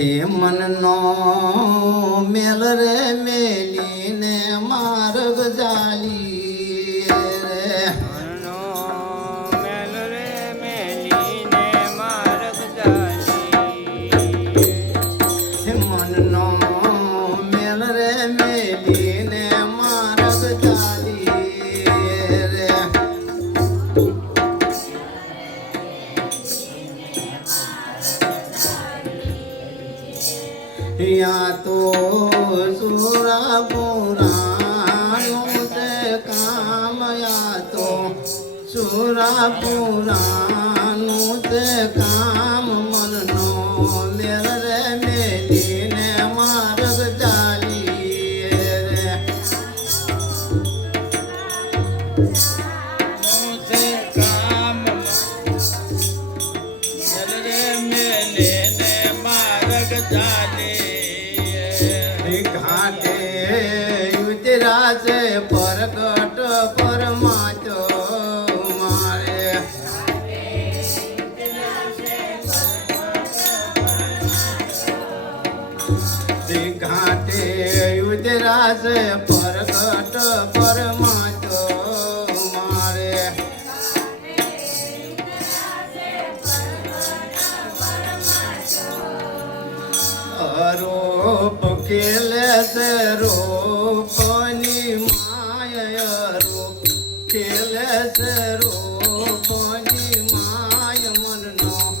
હે મનનો મેલ રે મેલીને માર્ગ જાલી રે મનનો મેલ રે મેલીને માર્ગ જાલી હે મનનો મેલ રે મેલીને માર્ગ જાલી રે યા તો સુરાપુરાનું તે કામ યા તો સુરાપુરાનું તે કામ મનનો મેલ રે મેલીને માર્ગ ચાલી રે તે કામ મેલ રે મેલીને માર્ગ જાલી ઘાટે યુતરાજ પરગટ પરમાચો મારે ઘાટે યુતરાજ પરગટ પરમાચો મારે રૂપ ખેલે છે રૂપની માય રૂપ ખેલે છે રૂપની માય મનનો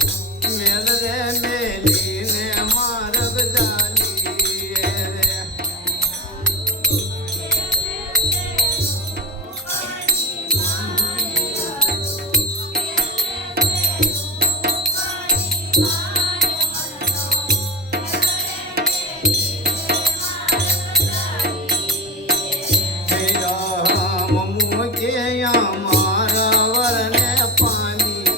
મેલ રે મેલીને માર્ગ જાલી રે મૂકે અમાર વરને પાણી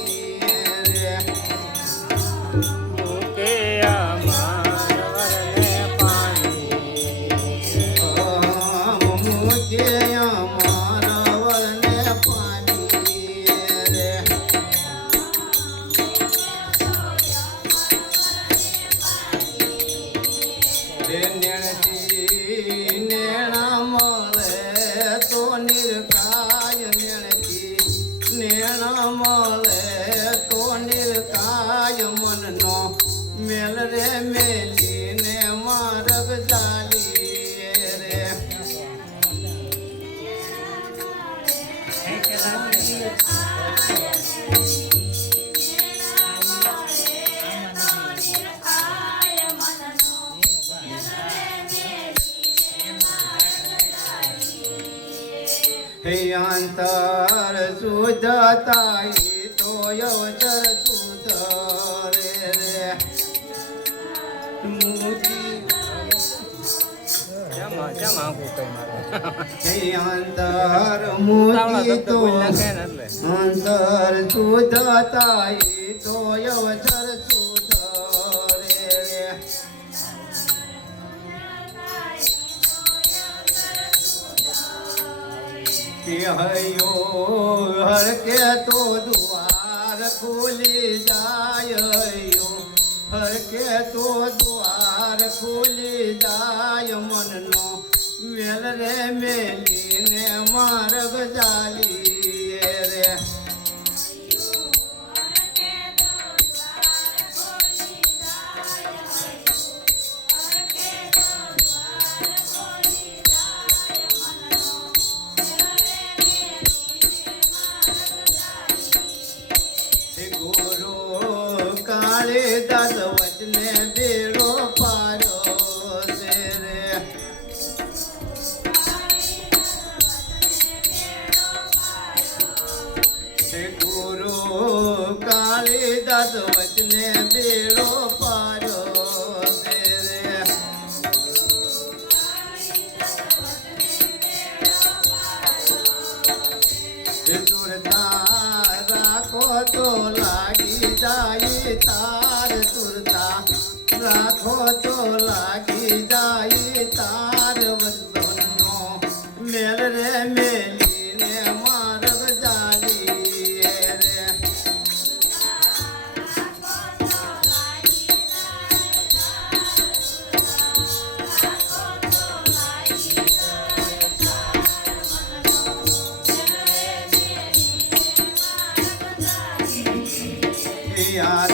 મેલ રે મેલીને માર્ગ ચાલી રે હે અંતર શુદ્ધ તાઈ તો અવસર શુદ્ધ રે મોતી જમા કઈ મારે હે અંતર મોતી તો અંતર શુદ્ધ તાઈ તો અવસર શુદ્ધ રે કે હયો હર કે તો દ્વાર ખુલી જાય હયો હર કે તો દ્વાર ખુલી જાય મનનો મેલ રે મેલીને માર્ગ જાલી રે કાળે દાસ વચને બેડો પારો છે રે ગુરુ કાળે દાસ વચને બેડો પારો છે રે સુરતા રાખો તો લાગી જાય તાર સુરતા રાખો તો લાગી જાય તાર વચનો મેલ રે મેલીને માર્ગ જાલી રે યાર